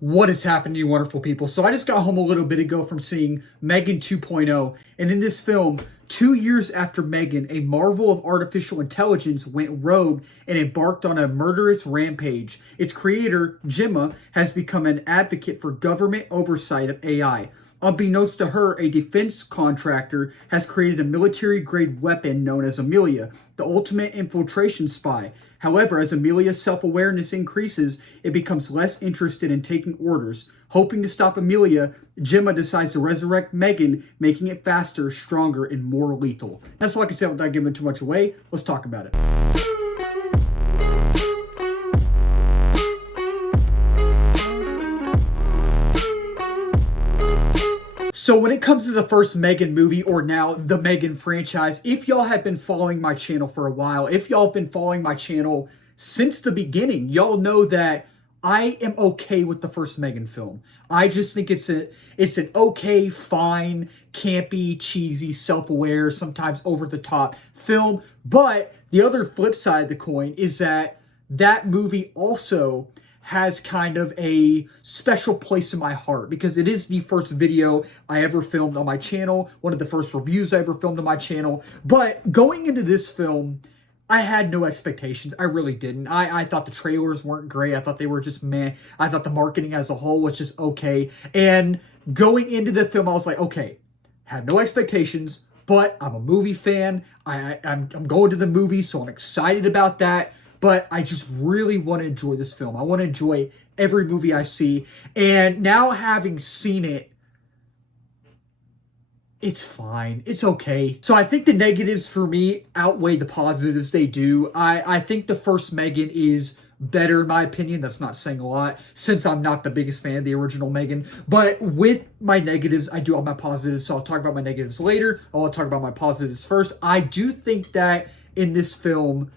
What is happening, you wonderful people? So I just got home a little bit ago from seeing M3Gan 2.0, and in this film, 2 years after M3Gan, a marvel of artificial intelligence went rogue and embarked on a murderous rampage. Its creator, Gemma, has become an advocate for government oversight of AI. Unbeknownst to her, a defense contractor has created a military-grade weapon known as Amelia, the ultimate infiltration spy. However, as Amelia's self-awareness increases, it becomes less interested in taking orders. Hoping to stop Amelia, Gemma decides to resurrect M3Gan, making it faster, stronger, and more lethal. That's all I can say without giving too much away. Let's talk about it. So when it comes to the first M3Gan movie, or now the M3Gan franchise, if y'all have been following my channel for a while, if y'all have been following my channel since the beginning, y'all know that I am okay with the first M3Gan film. I just think it's an okay, fine, campy, cheesy, self-aware, sometimes over-the-top film. But the other flip side of the coin is that movie also has kind of a special place in my heart because it is the first video I ever filmed on my channel, one of the first reviews I ever filmed on my channel. But going into this film, I had no expectations. I really didn't. I thought the trailers weren't great. I thought they were just meh. I thought the marketing as a whole was just okay. And going into the film, I was like, okay, had no expectations, but I'm a movie fan. I'm going to the movie, so I'm excited about that. But I just really want to enjoy this film. I want to enjoy every movie I see. And now having seen it, it's fine. It's okay. So I think the negatives for me outweigh the positives. They do. I think the first M3Gan is better in my opinion. That's not saying a lot since I'm not the biggest fan of the original M3Gan. But with my negatives, I do have my positives. So I'll talk about my negatives later. I want to talk about my positives first. I do think that in this film,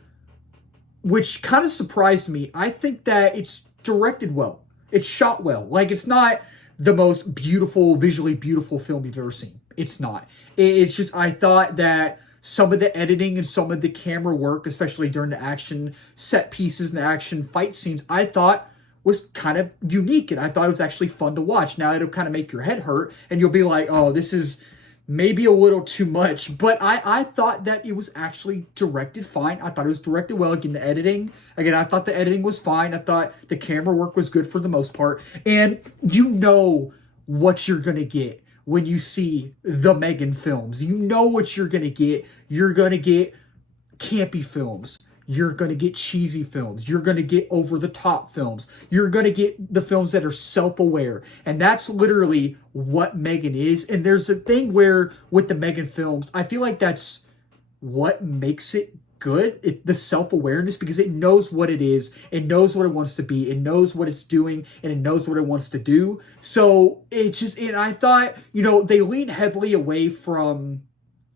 which kind of surprised me, I think that it's directed well. It's shot well. Like, it's not the most beautiful, visually beautiful film you've ever seen. It's not. It's just, I thought that some of the editing and some of the camera work, especially during the action set pieces and the action fight scenes, I thought was kind of unique. And I thought it was actually fun to watch. Now, it'll kind of make your head hurt. And you'll be like, oh, this is maybe a little too much, but I thought that it was actually directed fine. I thought it was directed well. Again, the editing, I thought the editing was fine. I thought the camera work was good for the most part. And you know what you're going to get when you see the M3Gan films. You know what you're going to get. You're going to get campy films. You're going to get cheesy films. You're going to get over-the-top films. You're going to get the films that are self-aware. And that's literally what M3Gan is. And there's a thing where, with the M3Gan films, I feel like that's what makes it good. The self-awareness, because it knows what it is. It knows what it wants to be. It knows what it's doing. And it knows what it wants to do. So, it's just, and I thought, they lean heavily away from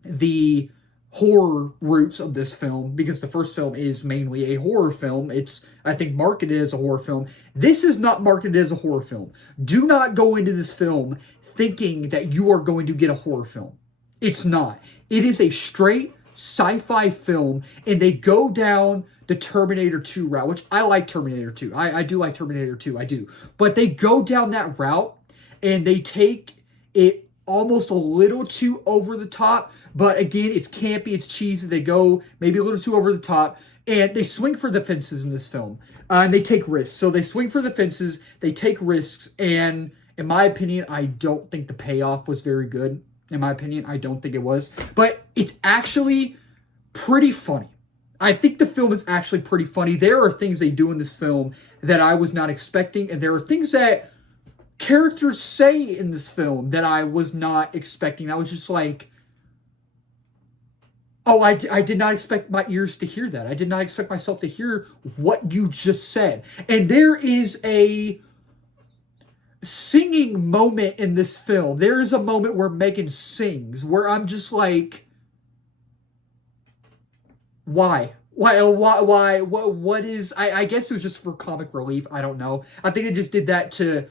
the horror roots of this film, because the first film is mainly a horror film. It's, I think, marketed as a horror film. This is not marketed as a horror film. Do not go into this film thinking that you are going to get a horror film. It's not. It is a straight sci-fi film, and they go down the Terminator 2 route, which I like Terminator 2. I do like Terminator 2, I do. But they go down that route, and they take it almost a little too over the top. But again, it's campy, it's cheesy. They go maybe a little too over the top. And they swing for the fences in this film. And they take risks. So they swing for the fences, they take risks. And in my opinion, I don't think the payoff was very good. In my opinion, I don't think it was. But it's actually pretty funny. I think the film is actually pretty funny. There are things they do in this film that I was not expecting. And there are things that characters say in this film that I was not expecting. I was just like, oh, I did not expect my ears to hear that. I did not expect myself to hear what you just said. And there is a singing moment in this film. There is a moment where M3Gan sings, where I'm just like, why? Why? What is... I guess it was just for comic relief. I don't know. I think they just did that to...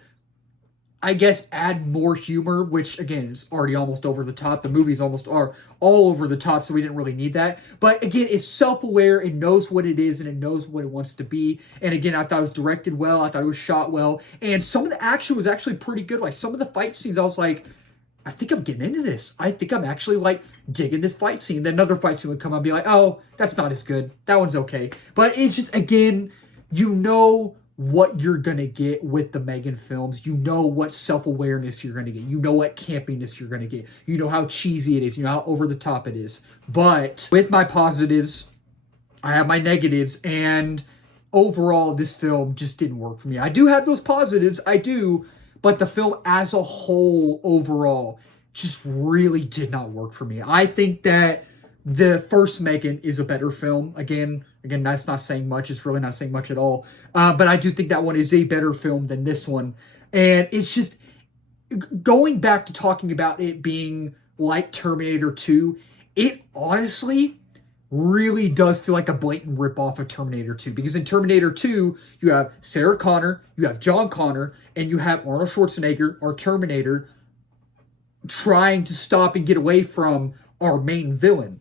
I guess, add more humor, which again is already almost over the top. The movies almost are all over the top, so we didn't really need that. But again, it's self-aware, it knows what it is, and it knows what it wants to be. And again, I thought it was directed well, I thought it was shot well, and some of the action was actually pretty good. Like some of the fight scenes, I was like, I think I'm getting into this. I think I'm actually like digging this fight scene. Then another fight scene would come up and be like, oh, that's not as good. That one's okay. But it's just, again, you know what you're going to get with the M3Gan films. You know what self-awareness you're going to get. You know what campiness you're going to get. You know how cheesy it is. You know how over the top it is. But with my positives, I have my negatives. And overall, this film just didn't work for me. I do have those positives. I do. But the film as a whole, overall, just really did not work for me. I think that the first M3Gan is a better film. Again, that's not saying much. It's really not saying much at all. But I do think that one is a better film than this one. And it's just, going back to talking about it being like Terminator 2, it honestly really does feel like a blatant ripoff of Terminator 2. Because in Terminator 2, you have Sarah Connor, you have John Connor, and you have Arnold Schwarzenegger, our Terminator, trying to stop and get away from our main villain.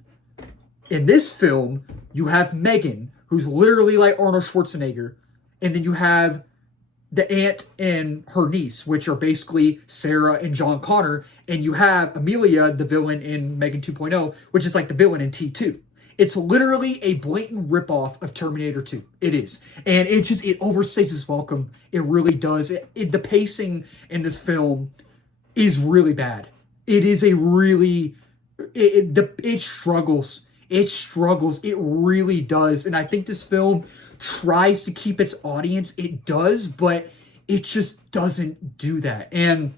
In this film, you have M3Gan, who's literally like Arnold Schwarzenegger, and then you have the aunt and her niece, which are basically Sarah and John Connor, and you have Amelia, the villain in M3Gan 2.0, which is like the villain in T2. It's literally a blatant ripoff of Terminator 2. It is. And it overstays its welcome. It really does. The pacing in this film is really bad. It is a really... It struggles. It struggles. It really does. And I think this film tries to keep its audience. It does, but it just doesn't do that. And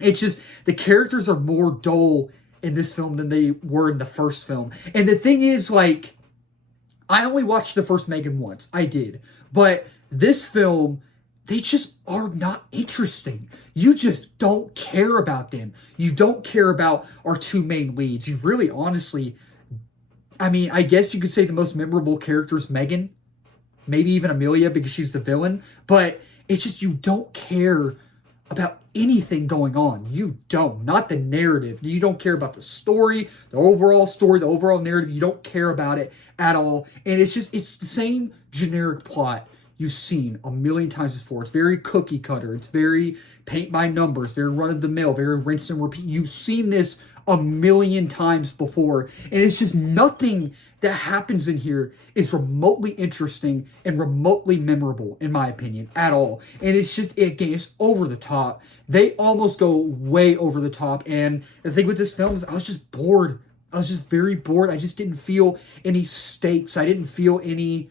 it's just, the characters are more dull in this film than they were in the first film. And the thing is, like, I only watched the first M3Gan once. I did. But this film, they just are not interesting. You just don't care about them. You don't care about our two main leads. You really, honestly... I mean, I guess you could say the most memorable character is M3Gan. Maybe even Amelia, because she's the villain. But it's just, you don't care about anything going on. You don't. Not the narrative. You don't care about the story, the overall narrative. You don't care about it at all. And it's just, it's the same generic plot you've seen a million times before. It's very cookie cutter. It's very paint by numbers, very run of the mill, very rinse and repeat. You've seen this a million times before, and it's just nothing that happens in here is remotely interesting and remotely memorable, in my opinion, at all. And it's just, again, it's over the top. They almost go way over the top. And the thing with this film is I was just bored. I was just very bored. I just didn't feel any stakes. I didn't feel any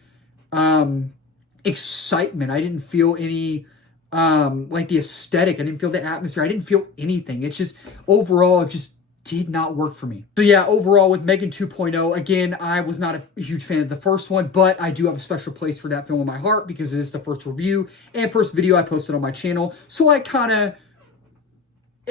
excitement. I didn't feel any like the aesthetic. I didn't feel the atmosphere. I didn't feel anything. It's just, overall, it just did not work for me. So yeah, overall with M3Gan 2.0, again, I was not a huge fan of the first one, but I do have a special place for that film in my heart because it is the first review and first video I posted on my channel. So I kind of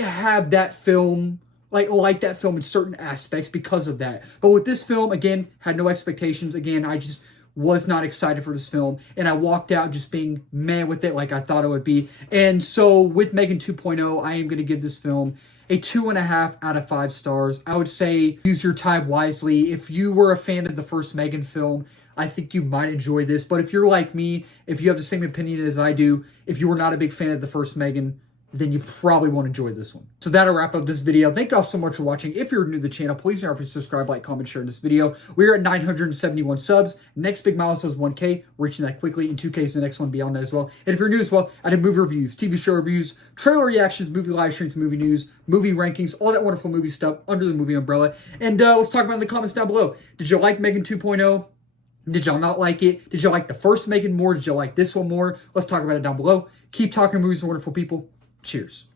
have that film, like that film in certain aspects because of that. But with this film, again, had no expectations. Again, I just was not excited for this film, and I walked out just being meh with it like I thought it would be. And so with M3Gan 2.0, I am going to give this film a 2.5 out of 5 stars. I would say use your time wisely. If you were a fan of the first M3Gan film, I think you might enjoy this. But if you're like me, if you have the same opinion as I do, if you were not a big fan of the first M3Gan, then you probably won't enjoy this one. So that'll wrap up this video. Thank y'all so much for watching. If you're new to the channel, please remember to subscribe, like, comment, share this video. We're at 971 subs. Next big milestone is 1K. Reaching that quickly, and 2K is the next one beyond that as well. And if you're new as well, I did movie reviews, TV show reviews, trailer reactions, movie live streams, movie news, movie rankings, all that wonderful movie stuff under the movie umbrella. And let's talk about it in the comments down below. Did you like M3Gan 2.0? Did y'all not like it? Did y'all like the first M3Gan more? Did y'all like this one more? Let's talk about it down below. Keep talking movies, wonderful people. Cheers.